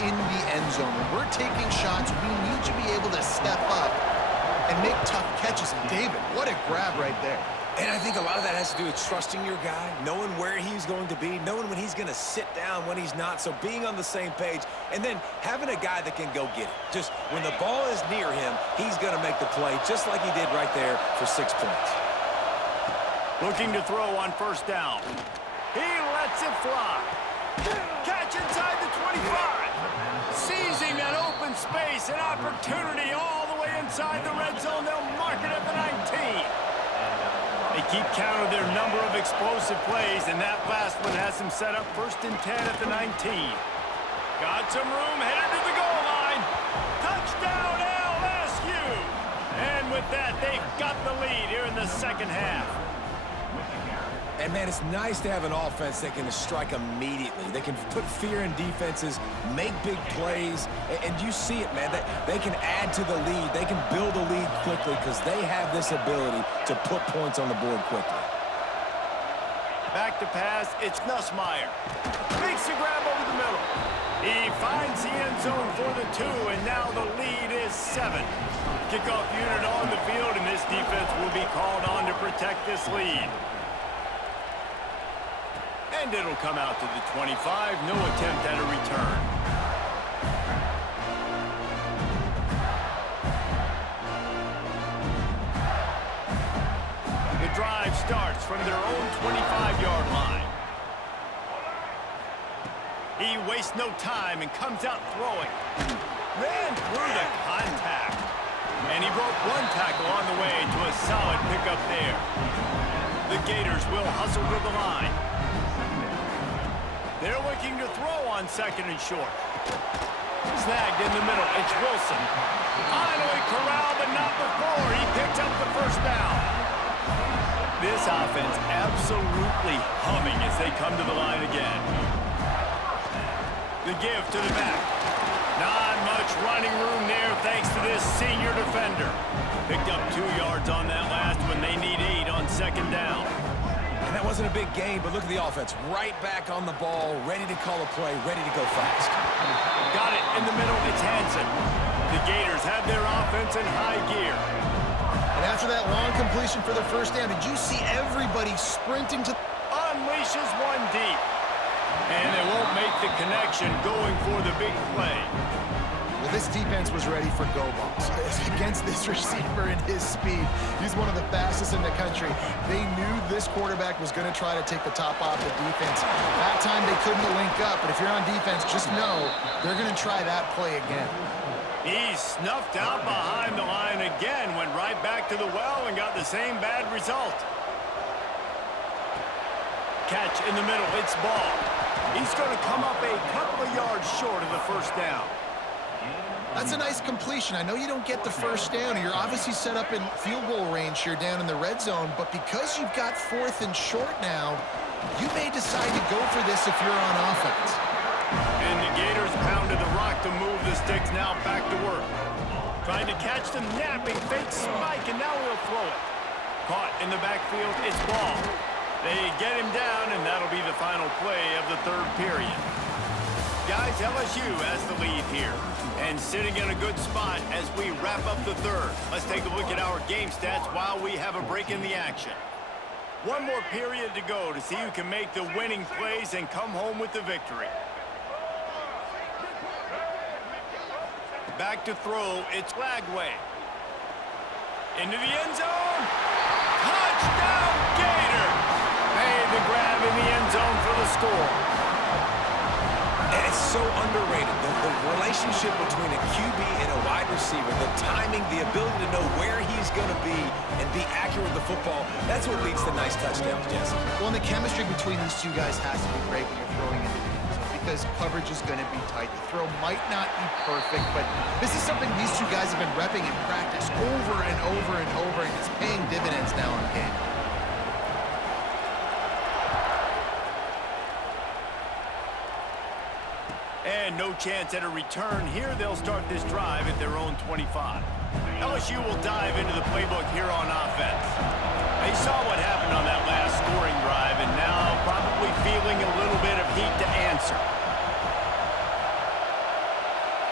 in the end zone. When we're taking shots, we need to be able to step up and make tough catches. And David, what a grab right there. And I think a lot of that has to do with trusting your guy, knowing where he's going to be, knowing when he's going to sit down, when he's not, so being on the same page, and then having a guy that can go get it. Just when the ball is near him, he's going to make the play, just like he did right there for 6 points. Looking to throw on first down. He lets it fly. Catch inside the 25. Seizing that open space, an opportunity all the way inside the red zone. They'll mark it at the 19. They keep count of their number of explosive plays, and that last one has them set up 1st and 10 at the 19. Got some room, headed to the goal line. Touchdown, LSU! And with that, they've got the lead here in the second half. And, man, it's nice to have an offense that can strike immediately. They can put fear in defenses, make big plays, and you see it, man. They can add to the lead. They can build a lead quickly because they have this ability to put points on the board quickly. Back to pass, it's Nussmeier. Makes the grab over the middle. He finds the end zone for the 2, and now the lead is 7. Kickoff unit on the field, and this defense will be called on to protect this lead. And it'll come out to the 25. No attempt at a return. The drive starts from their own 25-yard line. He wastes no time and comes out throwing. Ran through the contact. And he broke one tackle on the way to a solid pickup there. The Gators will hustle to the line. They're looking to throw on 2nd and short. Snagged in the middle. It's Wilson. Finally corralled, but not before. He picks up the 1st down. This offense absolutely humming as they come to the line again. The give to the back. Not much running room there thanks to this senior defender. Picked up 2 yards on that last one. They need 8 on 2nd down. And that wasn't a big gain, but look at the offense. Right back on the ball, ready to call a play, ready to go fast. Got it in the middle. It's Hansen. The Gators have their offense in high gear. And after that long completion for the 1st down, did you see everybody sprinting to... Unleashes one deep. And they won't make the connection going for the big play. Well, this defense was ready for go balls. Against this receiver and his speed, he's one of the fastest in the country. They knew this quarterback was going to try to take the top off the defense. That time they couldn't link up, but if you're on defense, just know they're going to try that play again. He snuffed out behind the line again, went right back to the well and got the same bad result. Catch in the middle, it's Ball. He's going to come up a couple of yards short of the 1st down. That's a nice completion. I know you don't get the 1st down. You're obviously set up in field goal range here down in the red zone, but because you've got 4th and short now, you may decide to go for this if you're on offense. And the Gators pounded the rock to move the sticks, now back to work. Trying to catch them napping, fake spike, and now he'll throw it. Caught in the backfield, it's Ball. They get him down, and that'll be the final play of the 3rd period. Guys, LSU has the lead here, and sitting in a good spot as we wrap up the 3rd. Let's take a look at our game stats while we have a break in the action. One more period to go to see who can make the winning plays and come home with the victory. Back to throw, it's Lagway. Into the end zone. Touchdown, Gators! Made the grab in the end zone for the score. And it's so underrated. The relationship between a QB and a wide receiver, the timing, the ability to know where he's going to be and be accurate with the football, that's what leads to nice touchdowns, Jesse. Well, and the chemistry between these two guys has to be great when you're throwing into the end zone because coverage is going to be tight. The throw might not be perfect, but this is something these two guys have been repping in practice over and over and over, and it's paying dividends now in game. And no chance at a return here. They'll start this drive at their own 25. LSU will dive into the playbook here on offense. They saw what happened on that last scoring drive, and now probably feeling a little bit of heat to answer.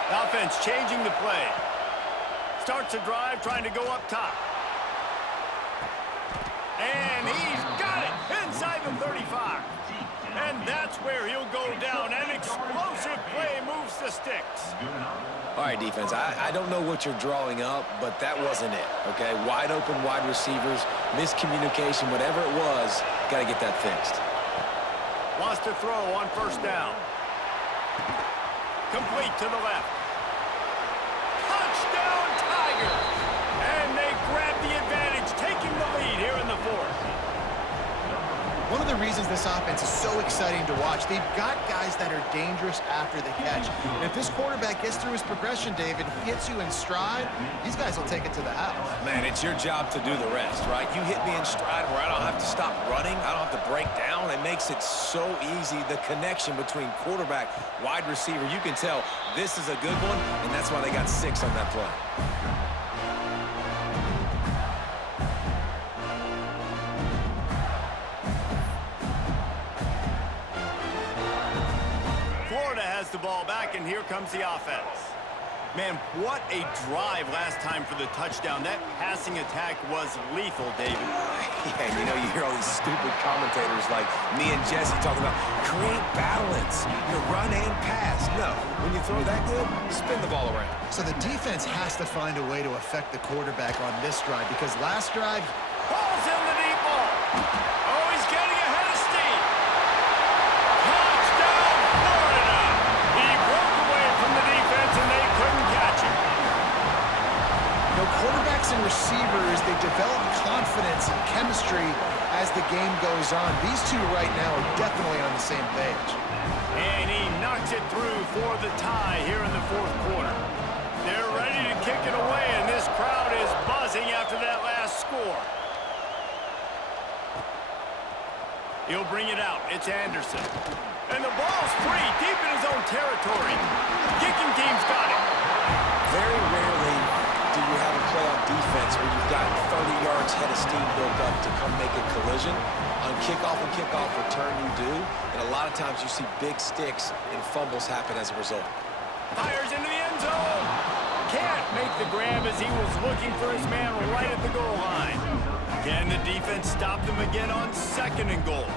Offense changing the play. Starts a drive trying to go up top. And he's got it inside the 35. And that's where he'll go down. An explosive play moves the sticks. All right, defense, I don't know what you're drawing up, but that wasn't it, okay? Wide open wide receivers, miscommunication, whatever it was, got to get that fixed. Wants to throw on first down. Complete to the left. Touchdown, Tigers! And they grab the advantage, taking the lead here in the fourth. One of the reasons this offense is so exciting to watch, they've got guys that are dangerous after the catch. And if this quarterback gets through his progression, David, hits you in stride, these guys will take it to the house. Man, it's your job to do the rest, right? You hit me in stride where I don't have to stop running. I don't have to break down. It makes it so easy. The connection between quarterback, wide receiver, you can tell this is a good one, and that's why they got 6 on that play. The ball back, and here comes the offense. Man, what a drive last time for the touchdown. That passing attack was lethal, David. Yeah, you know, you hear all these stupid commentators like me and Jesse talking about create balance, run and pass. No, when you throw that good, spin the ball around. So the defense has to find a way to affect the quarterback on this drive, because last drive, ball's in the deep ball. Oh, he's getting ahead of steam. Touchdown, Florida. He broke away from the defense, and they couldn't catch him. Quarterbacks and receivers, they develop confidence and chemistry as the game goes on. These two right now are definitely on the same page. And he knocks it through for the tie here in the fourth quarter. They're ready to kick it away, and this crowd is buzzing after that last score. He'll bring it out. It's Anderson. And the ball's free, deep in his own territory. Kicking team's got it. Very rarely do you have a play on defense where you've got 30 yards head of steam built up to come make a collision. On kickoff and kickoff return you do, and a lot of times you see big sticks and fumbles happen as a result. Fires into the end zone. Can't make the grab as he was looking for his man right at the goal line. Can the defense stop them again on 2nd and goal?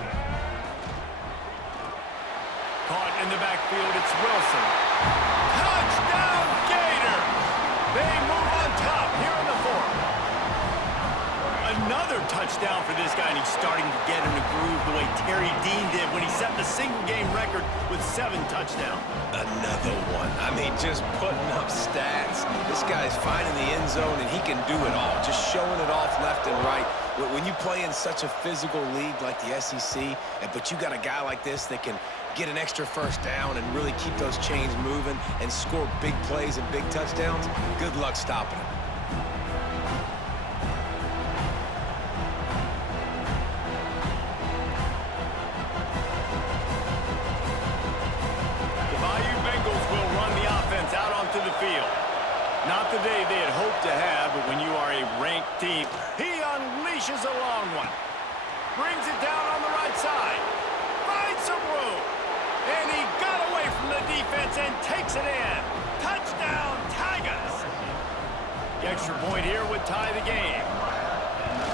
Caught in the backfield, it's Wilson. Touchdown, Gators! They move on top here in the fourth. Another touchdown for this guy, and he's starting to get in the groove the way Terry Dean did when he set the single-game record with 7 touchdowns. Another one. I mean, just putting up stats. This guy's finding the end zone, and he can do it all, just showing it off left and right. When you play in such a physical league like the SEC, but you got a guy like this that can get an extra first down and really keep those chains moving and score big plays and big touchdowns, good luck stopping him. The Bayou Bengals will run the offense out onto the field. Not the day they had hoped to have, but when you are a ranked team, he unleashes a long one. Brings it down on the right side. Finds some room. And he got away from the defense and takes it in. Touchdown, Tigers! The extra point here would tie the game.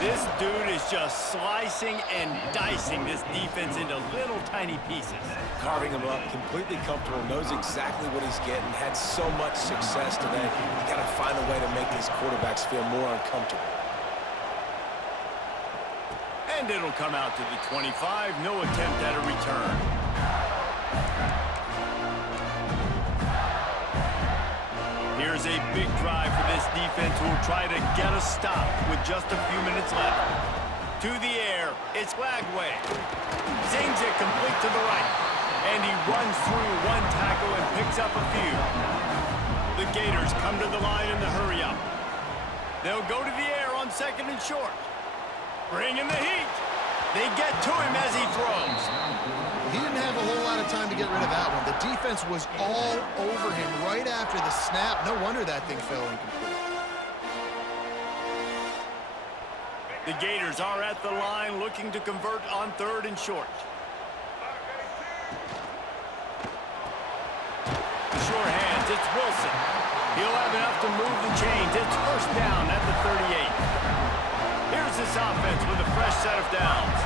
This dude is just slicing and dicing this defense into little tiny pieces. Carving him up, completely comfortable, knows exactly what he's getting, had so much success today. You got to find a way to make these quarterbacks feel more uncomfortable. And it'll come out to the 25, no attempt at a return. Here's a big drive for this defense who will try to get a stop with just a few minutes left. To the air, it's Lagway. Zings it complete to the right. And he runs through one tackle and picks up a few. The Gators come to the line in the hurry-up. They'll go to the air on 2nd and short. Bring in the heat. They get to him as he throws. He didn't have a whole lot of time to get rid of that one. The defense was all over him right after the snap. No wonder that thing fell incomplete. The Gators are at the line looking to convert on 3rd and short. The sure hands, it's Wilson. Wilson. He'll have enough to move the chains. It's first down at the 38. Here's this offense with a fresh set of downs.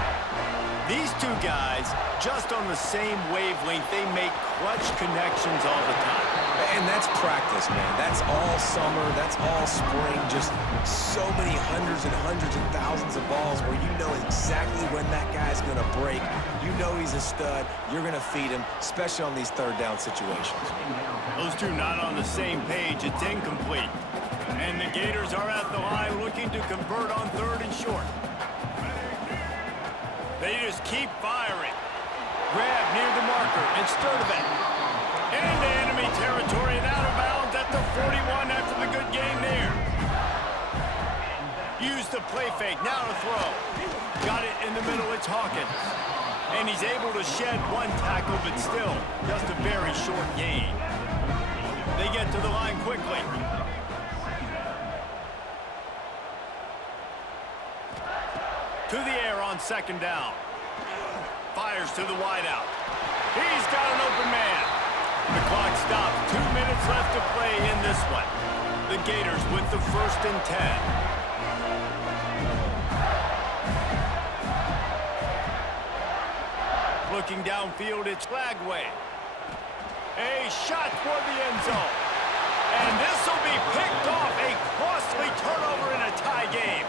These two guys, just on the same wavelength, they make clutch connections all the time. And that's practice, man. That's all summer. That's all spring. Just so many hundreds and thousands of balls where you know exactly when that guy's going to break. You know he's a stud. You're going to feed him, especially on these third down situations. Those two not on the same page. It's incomplete. And the Gators are at the line looking to convert on third and short. They just keep firing. Grab near the marker. It's Mr.Diabalic. Into enemy territory and out of bounds at the 41 after the good game there. Use the play fake. Now to throw. Got it in the middle. It's Hawkins. And he's able to shed one tackle, but still just a very short gain. They get to the line quickly. To the air on second down. Fires to the wideout. He's got an open man. The clock stops. 2 minutes left to play in this one. The Gators with the first and 10. Looking downfield, it's Flagway. A shot toward the end zone. And this will be picked off. A costly turnover in a tie game.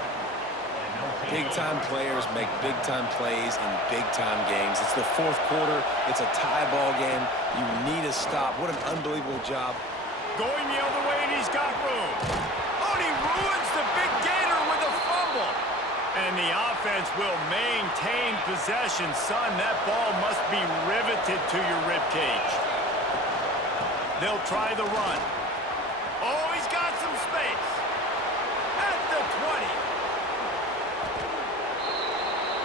Big-time players make big-time plays in big-time games. It's the fourth quarter. It's a tie ball game. You need a stop. What an unbelievable job. Going the other way, and he's got room. Oh, and he ruins the big Gator with a fumble. And the offense will maintain possession. Son, that ball must be riveted to your ribcage. They'll try the run. Oh, he's got some space. At the 20.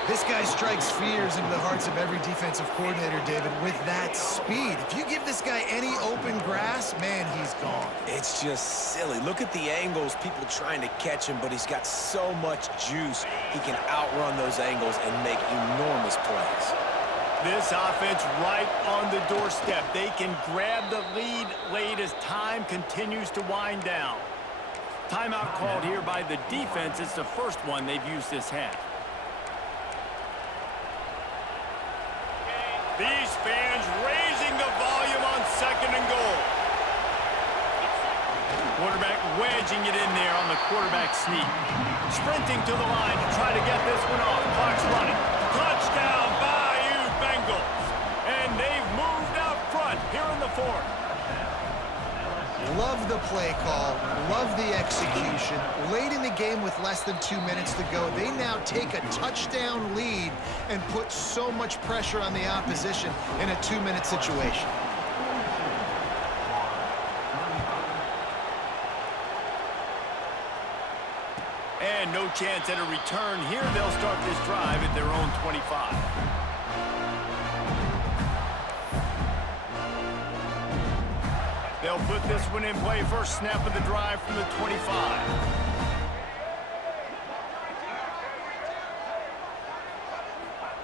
This guy strikes fears into the hearts of every defensive coordinator, David, with that speed. If you give this guy any open grass, man, he's gone. It's just silly. Look at the angles, people trying to catch him, but he's got so much juice. He can outrun those angles and make enormous plays. This offense right on the doorstep. They can grab the lead late as time continues to wind down. Timeout called here by the defense. It's the first one they've used this half. These fans raising the volume on second and goal. Quarterback wedging it in there on the quarterback sneak. Sprinting to the line to try to get this one off. Clock's running. Touchdown, Bayou Bengals. And they've moved out front here in the fourth. Love the play call, love the execution. Late in the game with less than 2 minutes to go, they now take a touchdown lead and put so much pressure on the opposition in a 2-minute situation. And no chance at a return here. They'll start this drive at their own 25. They'll put this one in play. First snap of the drive from the 25.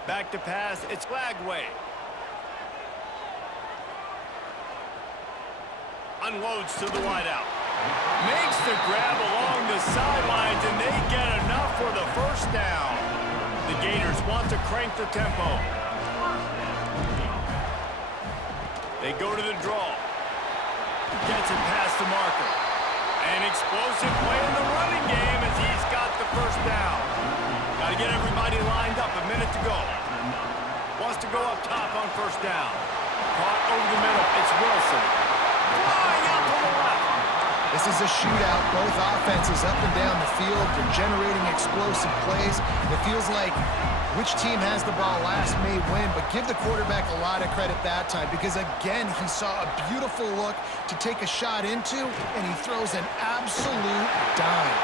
Back to pass. It's Flagway. Unloads to the wideout. Makes the grab along the sidelines, and they get enough for the first down. The Gators want to crank the tempo. They go to the draw. Gets it past the marker. An explosive play in the running game as he's got the first down. Got to get everybody lined up. A minute to go. Wants to go up top on first down. Caught over the middle. It's Wilson. Flying out to the left. This is a shootout. Both offenses up and down the field. They're generating explosive plays. It feels like which team has the ball last may win, but give the quarterback a lot of credit that time because, again, he saw a beautiful look to take a shot into, and he throws an absolute dime.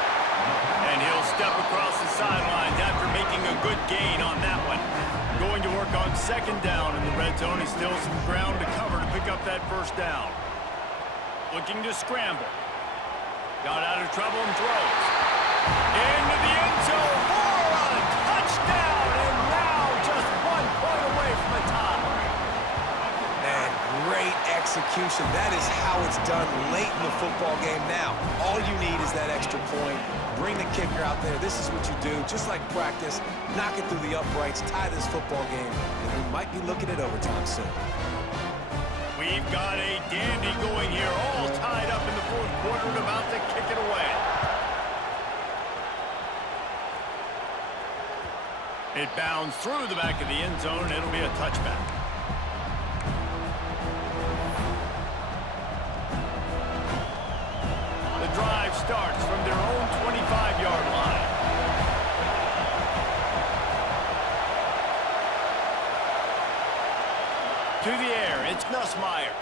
And he'll step across the sidelines after making a good gain on that one. Going to work on second down in the red zone. Is still some ground to cover to pick up that first down. Looking to scramble. Got out of trouble and throws. Into the end zone for a touchdown, and now just 1 point away from the top. Man, great execution. That is how it's done late in the football game now. All you need is that extra point. Bring the kicker out there. This is what you do. Just like practice, knock it through the uprights, tie this football game, and we might be looking at overtime soon. We've got a dandy going here, all tied up in the fourth quarter and about to kick it away. It bounds through the back of the end zone, and it'll be a touchback. The drive starts from their own 25-yard line. To the air, it's Nussmeier.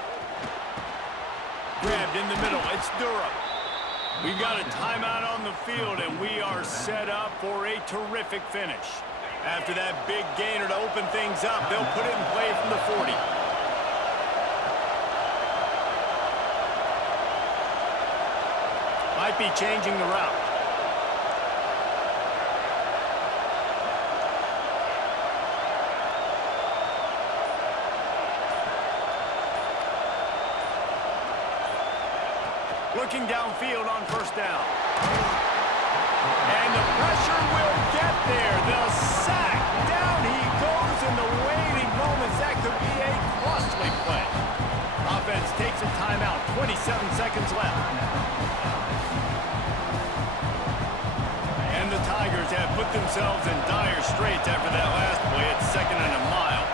Grabbed in the middle, it's Durham. We've got a timeout on the field, and we are set up for a terrific finish. After that big gainer to open things up, they'll put it in play from the 40. Might be changing the route. Looking downfield on first down. And the pressure will get there. The sack. Down he goes in the waiting moments. That could be a costly play. Offense takes a timeout. 27 seconds left. And the Tigers have put themselves in dire straits after that last play. It's 2nd and a mile.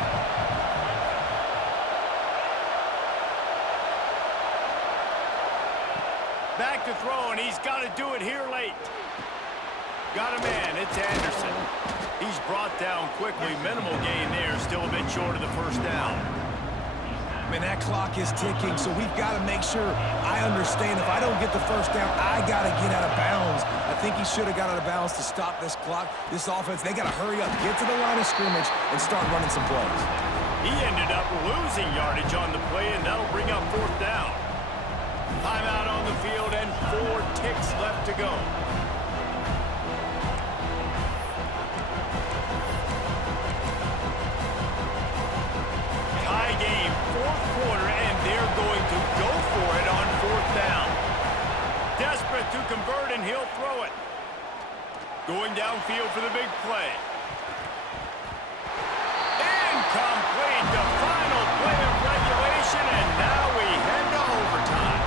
Back to throw, and he's got to do it here late. Got a man, it's Anderson. He's brought down quickly. Minimal gain there, still a bit short of the first down. Man, that clock is ticking, so we've got to make sure I understand if I don't get the first down, I got to get out of bounds. I think he should have got out of bounds to stop this clock. This offense, they got to hurry up, get to the line of scrimmage, and start running some plays. He ended up losing yardage on the play, and that'll bring up 4th down. Timeout on the field and 4 ticks left to go. Tie game, 4th quarter, and they're going to go for it on 4th down. Desperate to convert, and he'll throw it. Going downfield for the big play. Incomplete, the final play of regulation, and now we head to overtime.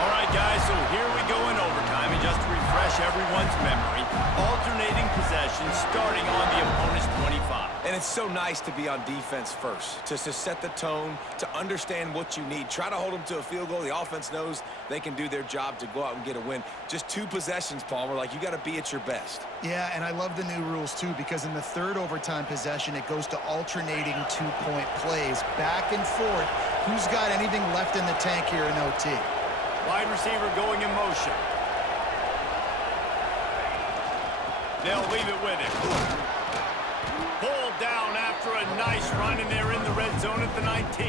All right, guys, so here we go in overtime, and just to refresh everyone's memory, alternating possessions starting on the opponent's 25. And it's so nice to be on defense first, to set the tone, to understand what you need. Try to hold them to a field goal. The offense knows they can do their job to go out and get a win. Just 2 possessions, Palmer. Like, you got to be at your best. Yeah, and I love the new rules, too, because in the 3rd overtime possession, it goes to alternating 2-point plays. Back and forth. Who's got anything left in the tank here in OT? Wide receiver going in motion. They'll leave it with him. Pulled down after a nice run, and they're in the red zone at the 19.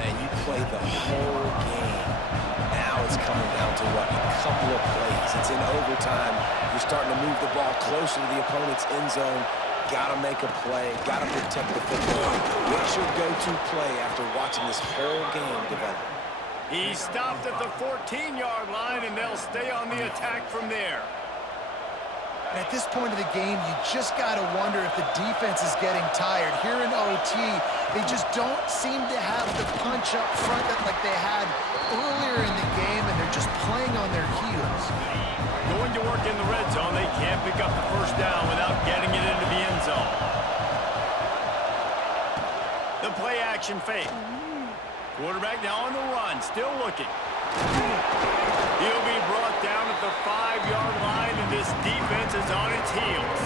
Man, you play the whole game. Now it's coming down to, what, a couple of plays. It's in overtime. You're starting to move the ball closer to the opponent's end zone. Got to make a play. Got to protect the football. What's your go-to play after watching this whole game develop? He stopped at the 14-yard line, and they'll stay on the attack from there. At this point of the game, you just got to wonder if the defense is getting tired. Here in OT, they just don't seem to have the punch up front that like they had earlier in the game, and they're just playing on their heels. Going to work in the red zone, they can't pick up the first down without getting it into the end zone. The play action fake. Quarterback now on the run, still looking. He'll be brought down at the 5-yard line, and this defense is on its heels.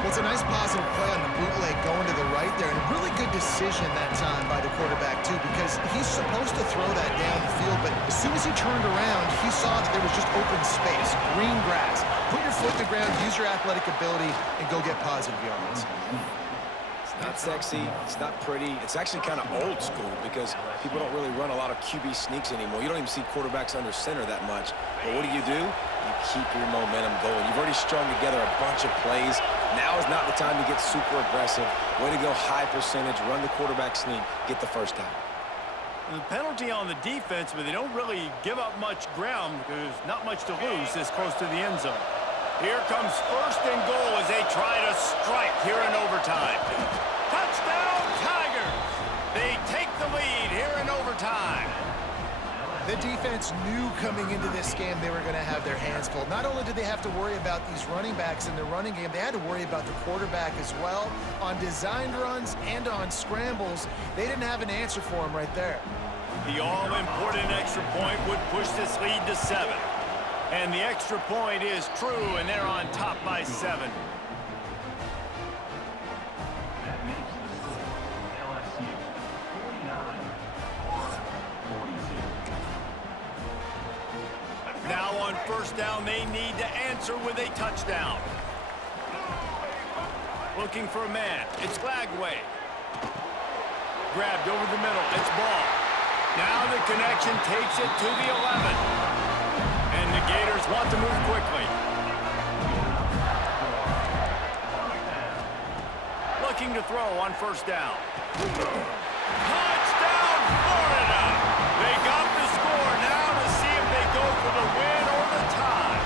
Well, it's a nice positive play on the bootleg going to the right there, and a really good decision that time by the quarterback, too, because he's supposed to throw that down the field, but as soon as he turned around, he saw that there was just open space, green grass. Put your foot in the ground, use your athletic ability, and go get positive yards. Not sexy, it's not pretty. It's actually kind of old school because people don't really run a lot of QB sneaks anymore. You don't even see quarterbacks under center that much. But what do? You keep your momentum going. You've already strung together a bunch of plays. Now is not the time to get super aggressive. Way to go, high percentage, run the quarterback sneak, get the first down. The penalty on the defense, but they don't really give up much ground because there's not much to lose this close to the end zone. Here comes first and goal as they try to strike here in overtime. Touchdown, Tigers! They take the lead here in overtime. The defense knew coming into this game they were going to have their hands full. Not only did they have to worry about these running backs in the running game, they had to worry about the quarterback as well. On designed runs and on scrambles, they didn't have an answer for him right there. The all-important extra point would push this lead to 7. And the extra point is true, and they're on top by 7. Now on first down, they need to answer with a touchdown. Looking for a man. It's Lagway. Grabbed over the middle. It's Ball. Now the connection takes it to the 11. And the Gators want to move quickly. Looking to throw on first down. Touchdown, Florida! They got the score now to see if they go for the win or the tie.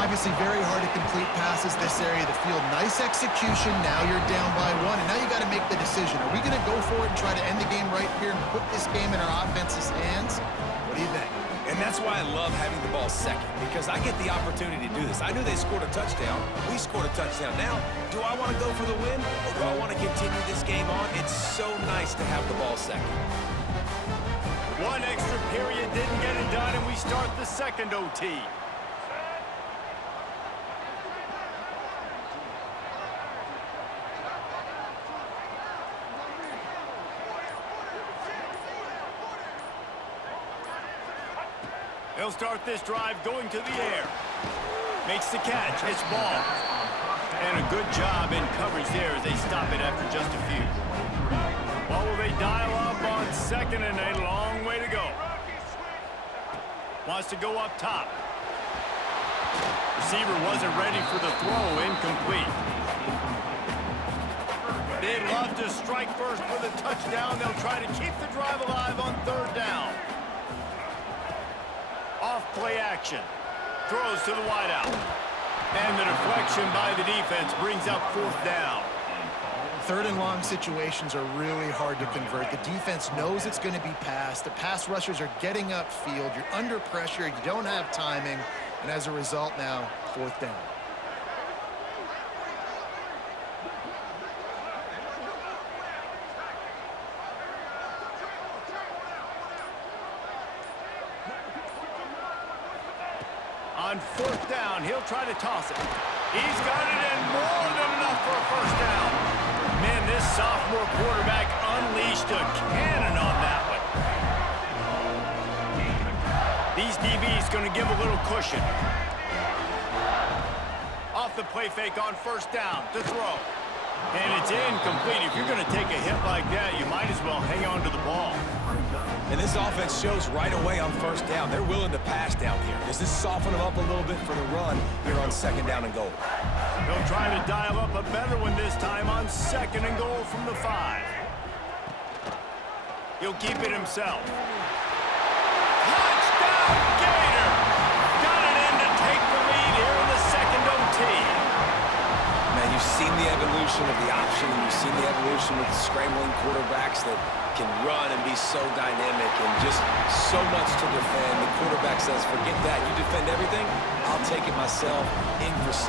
Obviously very hard to complete passes this area of the field. Nice execution. Now you're down by 1, and now you got to make the decision. Are we going to go for it and try to end the game right here and put this game in our offense's hands? What do you think? And that's why I love having the ball second, because I get the opportunity to do this. I knew they scored a touchdown. We scored a touchdown. Now, do I want to go for the win, or do I want to continue this game on? It's so nice to have the ball second. One extra period didn't get it done, and we start the second OT. They'll start this drive going to the air. Makes the catch. It's Ball. And a good job in coverage there as they stop it after just a few. Well, will they dial up on second and a long way to go? Wants to go up top. Receiver wasn't ready for the throw. Incomplete. They'd love to strike first with a touchdown. They'll try to keep the drive alive on third down. Off play action. Throws to the wideout. And the deflection by the defense brings up fourth down. Third and long situations are really hard to convert. The defense knows it's going to be passed. The pass rushers are getting upfield. You're under pressure. You don't have timing. And as a result now, fourth down. On fourth down, he'll try to toss it. He's got it in more than enough for a first down. Man, this sophomore quarterback unleashed a cannon on that one. These DBs going to give a little cushion. Off the play fake on first down to throw. And it's incomplete. If you're going to take a hit like that, you might as well hang on to the ball. And this offense shows right away on first down. They're willing to pass down here. Does this soften them up a little bit for the run here on second down and goal? They'll try to dial up a better one this time on second and goal from the 5. He'll keep it himself. Touchdown, Gator! Got it in to take the lead here in the second OT. Man, you've seen the evolution of the option, and you've seen the evolution with the scrambling quarterbacks that can run and be so dynamic and just so much to defend. The quarterback says, forget that. You defend everything, I'll take it myself. In for 6.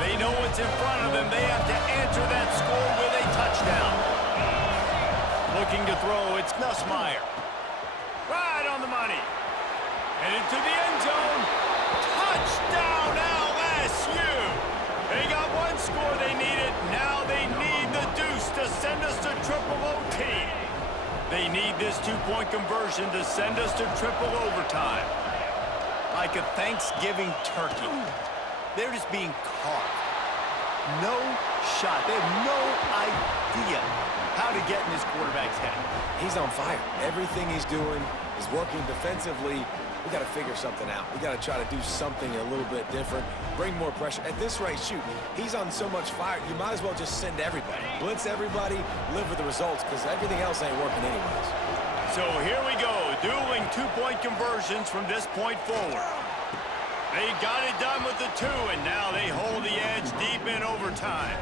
They know what's in front of them. They have to answer that score with a touchdown. Looking to throw, it's Nussmeier. Right on the money. And into the end zone. Touchdown, LSU! They got one score they needed. Now they need the deuce to send us to triple OT. They need this 2-point conversion to send us to triple overtime. Like a Thanksgiving turkey. They're just being carved. No shot. They have no idea how to get in this quarterback's head. He's on fire. Everything he's doing is working defensively we got to figure something out. We got to try to do something a little bit different, bring more pressure. At this rate, shoot, he's on so much fire, you might as well just send everybody. Blitz everybody, live with the results, because everything else ain't working anyways. So here we go, dueling two-point conversions from this point forward. They got it done with the 2, and now they hold the edge deep in overtime.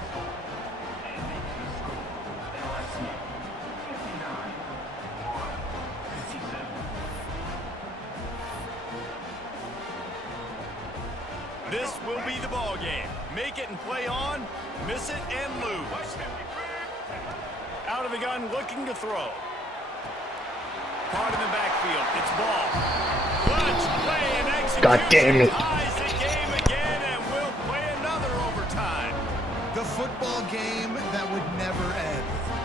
This will be the ball game. Make it and play on, miss it and lose. Out of the gun, looking to throw. Caught in the backfield. It's ball. Clutch play and execution. God damn it. Ties the game again and will play another overtime. The football game that would never end.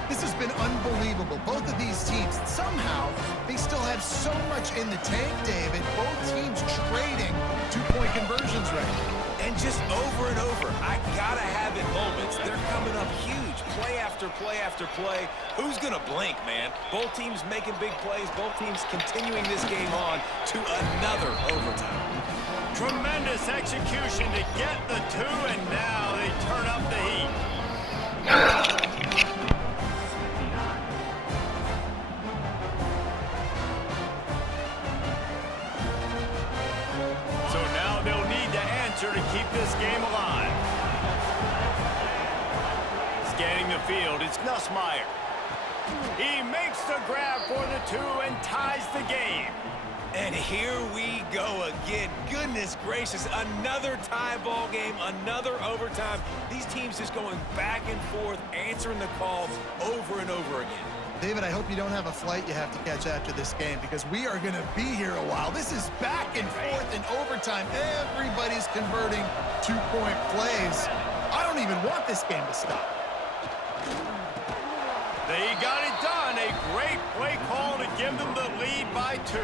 This has been unbelievable. Both of these teams, somehow, they still have so much in the tank, David. Both teams trading two-point conversions right now. And just over and over, I gotta have it moments. They're coming up huge, play after play after play. Who's gonna blink, man? Both teams making big plays, both teams continuing this game on to another overtime. Tremendous execution to get the 2, and now they turn up the heat. So now they'll need to answer to keep this game alive. Scanning the field, it's Nussmeier. He makes the grab for the 2 and ties the game. And here we go again. Goodness gracious, another tie ball game, another overtime. These teams just going back and forth, answering the call over and over again. David, I hope you don't have a flight you have to catch after this game, because we are going to be here a while. This is back and forth in overtime. Everybody's converting two-point plays. I don't even want this game to stop. They got it done. A great play call to give them the lead by 2.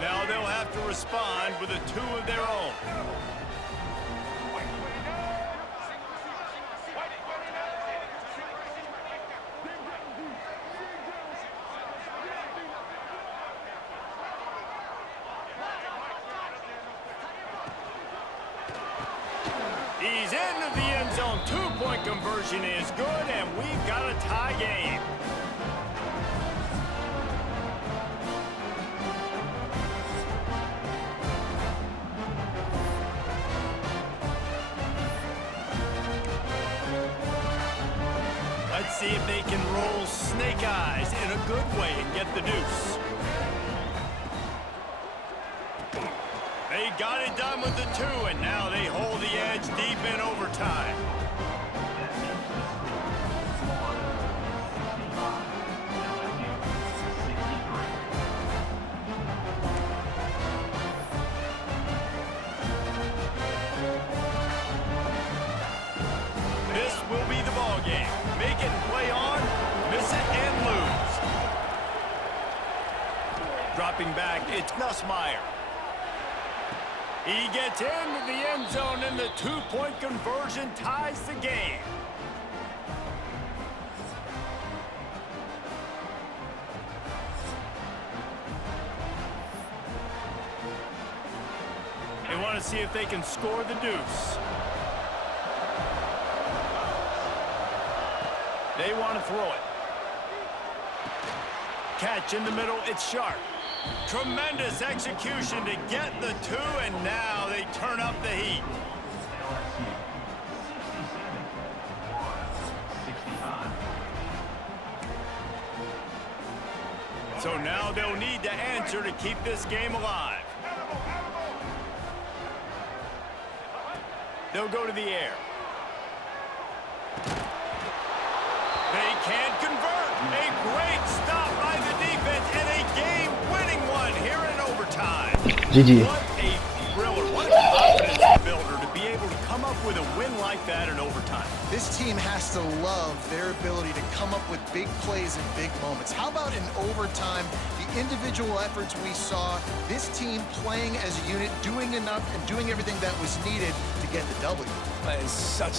Now they'll have to respond with a 2 of their own. He's into the end zone. Two-point conversion is good, and we've got a tie game. Let's see if they can roll snake eyes in a good way and get the deuce. They got it done with the 2, and now they hold the edge deep in overtime. This will be the ball game. Make it and play on, miss it and lose. Dropping back, it's Nussmeier. He gets into the end zone, and the two-point conversion ties the game. They want to see if they can score the deuce. They want to throw it. Catch in the middle, it's sharp. Tremendous execution to get the 2, and now they turn up the heat. So now they'll need to answer to keep this game alive. They'll go to the air. They can't convert. A great stop by the defense and a game-winning one here in overtime. GG. What a thriller. What a confidence builder to be able to come up with a win like that in overtime. This team has to love their ability to come up with big plays in big moments. How about in overtime, the individual efforts we saw, this team playing as a unit, doing enough and doing everything that was needed to get the W. It's such